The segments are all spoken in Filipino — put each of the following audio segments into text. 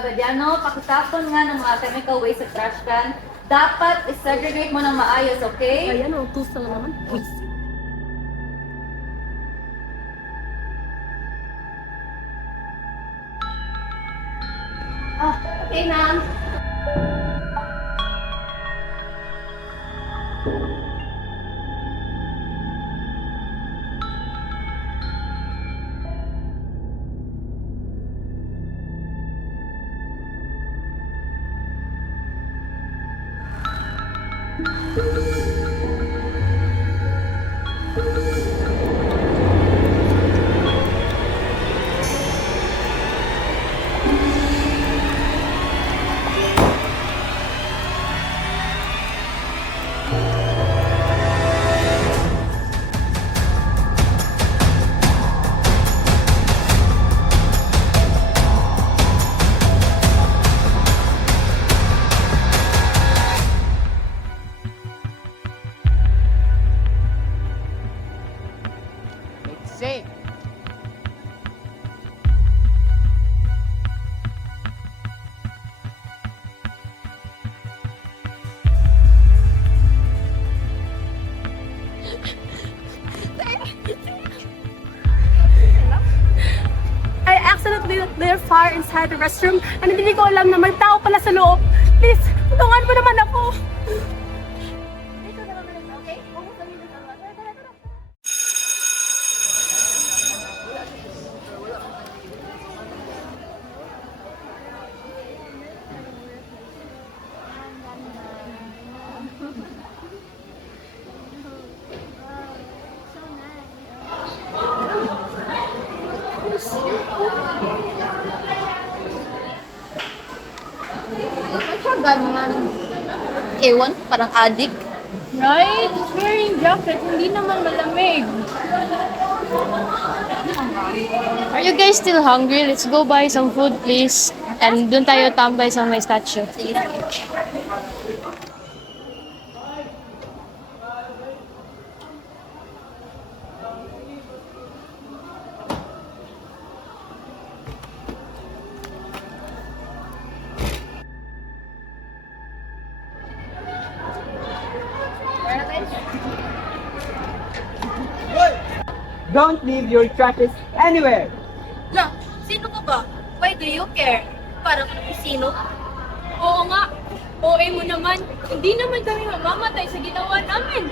Abadiano, pakitapon nga ng mga chemical waste sa trash can. Dapat i-segregate mo ng maayos, okay? Ayan, utusan lang naman. Uy. Okay, ma'am. It's safe. I accidentally lit their fire inside the restroom and hindi ko alam na may tao pala sa loob. Please, tulungan mo naman ako. Dito na naman, okay? Pumunta kami sa mga. Tara, tara. Ewan, parang addict. Right? It's wearing jacket, hindi naman malamig. Are you guys still hungry? Let's go buy some food, please. And dun tayo tambay sa may statue. Sige, sige. Don't leave your trashes anywhere. Na, sino ka ba? Why do you care? Parang ano sino? Oo nga. OA mo naman. Hindi naman kami mamamatay sa ginawa namin.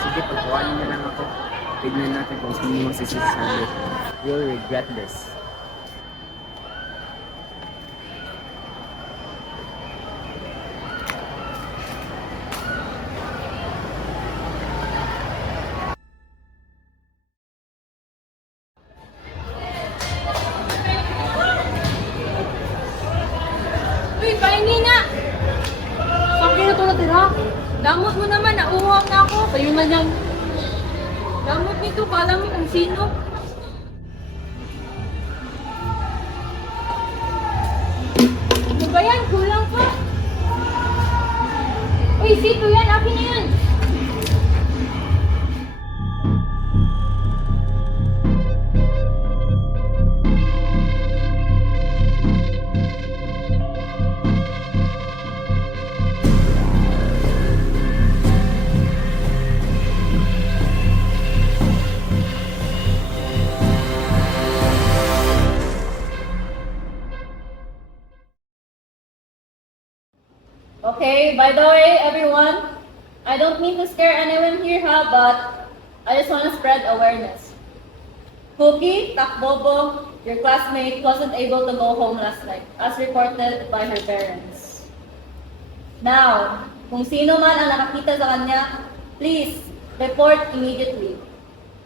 Sige, pagkawalan na lang ako. Tignan natin kung sino yung masisisi. You'll regret this. Uy, pahingi nga! Saan kayo ito natira? Damot mo naman, nauuhaw na ako. Kayo man yan. Damot nito, kala mo kung sino. Ano ba yan? Kulang pa. Uy, sito yan. Akin na yan. Okay, by the way, everyone, I don't mean to scare anyone here, but I just want to spread awareness. Cookie Takbobo, your classmate, wasn't able to go home last night, as reported by her parents. Now, kung sino man ang nakakita sa kanya, please report immediately.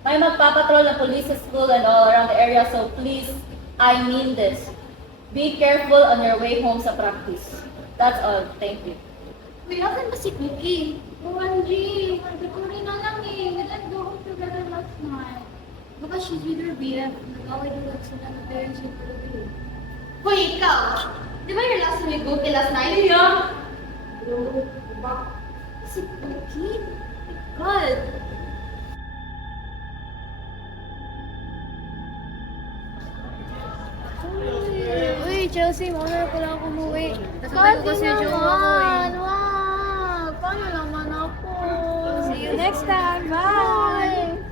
May magpapatrol ng police sa school and all around the area, so please, I mean this. Be careful on your way home sa practice. That's all. Thank you. Uy, asan ba si Cookie? OMG, nagkakuri na lang eh. We didn't go home together last night. Because she's with her BF. Nag-away din lang sila na parents with her BF. Hoy, ikaw! Di ba your last week Cookie last night? Yeah. Si Cookie? God! Uy, Chelsea, mauna na pala ako umuwi. Nasabay ko kasi yung jowa ko eh. Wag! Paano naman ako? See you next time. Bye!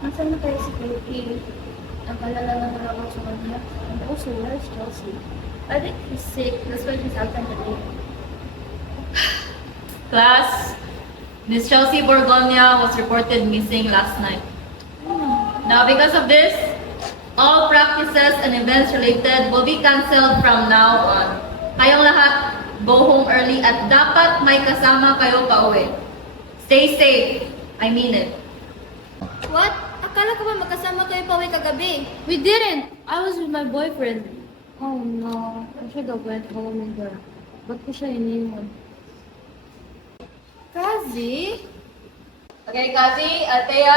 Nasaan na tayo si Cookie? Nakalala naman ako sa kanya. And also, where's Chelsea? I think he's sick. That's why he's absent today. Class, Miss Chelsea Borgonia was reported missing last night. Now, because of this, all practices and events related will be cancelled from now on. Kayong lahat, go home early at dapat may kasama kayo pauwi. Stay safe. I mean it. What? Akala ko ba magkasama kayo pauwi kagabi? We didn't! I was with my boyfriend. Oh no, I should have went home with her. Ba't ko siya iniwan? Kazi? Okay, Kazi, Althea,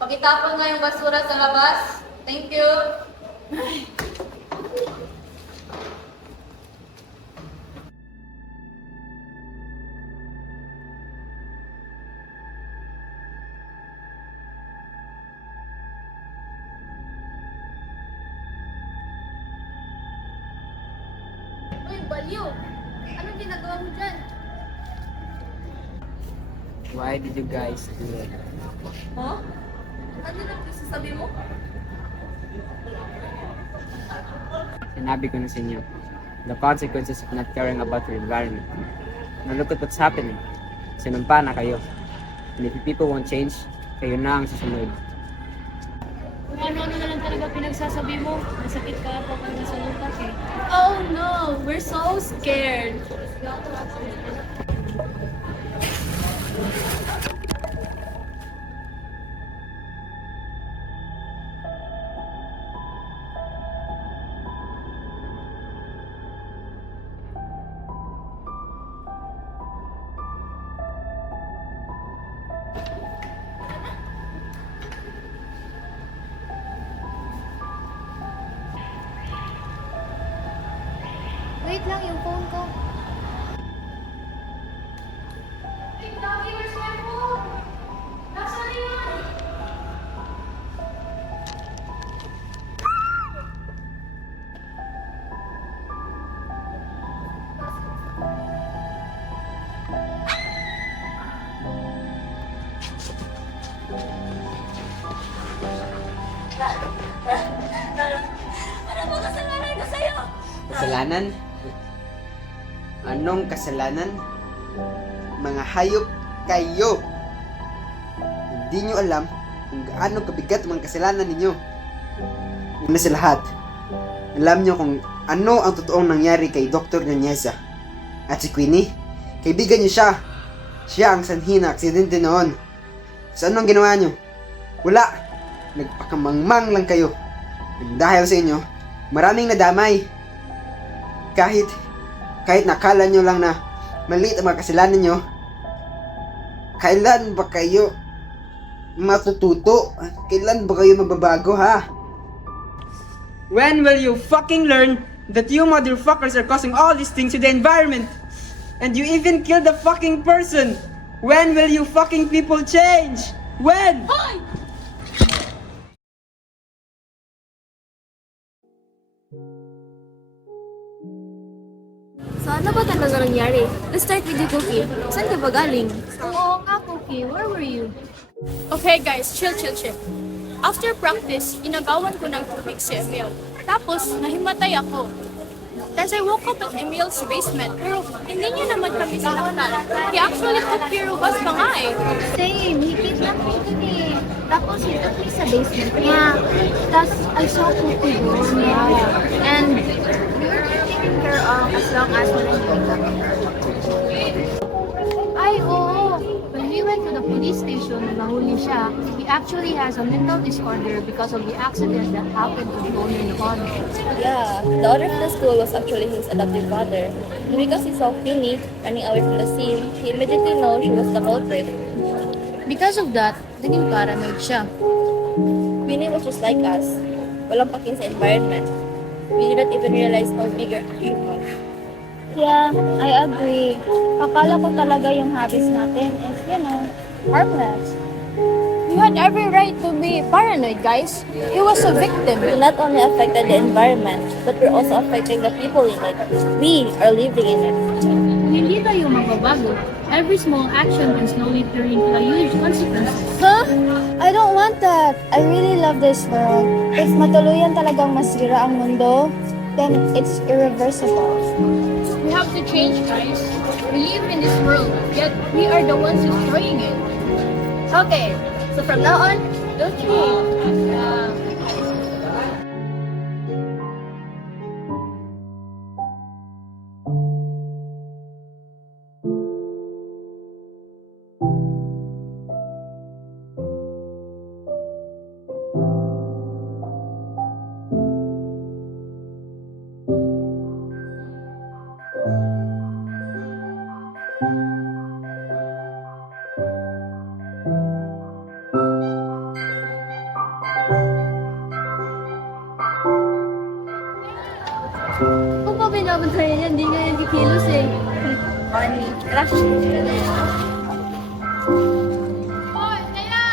pakitapon nga yung basura sa labas. Thank you. Uy, baliw! Anong ginagawa mo dyan? Why did you guys do it? Huh? Ano na sasabi mo? Sinabi ko na sa inyo, the consequences of not caring about your environment. Now look at what's happening. Sinumpa na kayo. And if people won't change, kayo na ang susunod. Kung ano-ano na lang talaga pinagsasabi mo. Nasakit ka pa pag nasa lupas eh. Oh no, we're so scared. Wait lang, yung phone ko. Hey, Daddy, where's my phone? Nasaan na yan? Ano ba kasalanan ko sa'yo? Kasalanan? Anong kasalanan? Mga hayop kayo! Hindi nyo alam kung gaano kabigat ang mga kasalanan ninyo. Una sa lahat, alam nyo kung ano ang totoong nangyari kay Dr. Nuneza. At si Queenie, kaibigan nyo siya. Siya ang sanhi na aksidente noon. So anong ginawa nyo? Wala! Nagpakamangmang lang kayo. And dahil sa inyo, maraming nadamay. Kahit nakala nyo lang na maliit ang mga kasalanan nyo, kailan ba kayo matututo? Kailan ba kayo mababago, ha? When will you fucking learn that you motherfuckers are causing all these things to the environment? And you even killed a fucking person! When will you fucking people change? When? So ano ba talaga nangyari? Let's start with you, Cookie. Saan ka ba galing? Oo nga, Cookie. Where were you? Okay guys, chill. After practice, inagawan ko ng tubig si Emil. Tapos, nahimatay ako. Tapos I woke up at Emil's basement, pero hindi niya naman kami sinaktan. He actually took care of us pa nga eh. Same, he kidnapped me today. Tapos he took me sa basement niya. Tapos I saw Cookie doon niya. And we were taken care of as long as wala yung makeup. Ay, oo. When we went to the police station, nahuli siya. He actually has a mental disorder because of the accident that happened to him in college. Yeah, the owner of the school was actually his adoptive father. And because he saw Queenie running away from the scene, he immediately knew she was the culprit. Because of that, naging paranoid siya. Queenie was just like us. Walang pakin sa environment. we did not even realize how big our dream was. Yeah, I agree. Akala ko talaga yung hobbies natin is, harmless. You had every right to be paranoid, guys. He was a victim. We not only affected the environment, but we're also affecting the people in it. We are living in it. Kung hindi tayo magbabago, every small action can slowly turn into a huge consequence. Huh? I don't want that. I really love this world. If matuluyan talagang masira ang mundo, then it's irreversible. We have to change, guys. We live in this world, yet we are the ones destroying it. Okay, so from now on, don't change. Kung pa binabantayan yan, hindi nga yan kikilos eh. Funny. Crush. Hoy, kaya!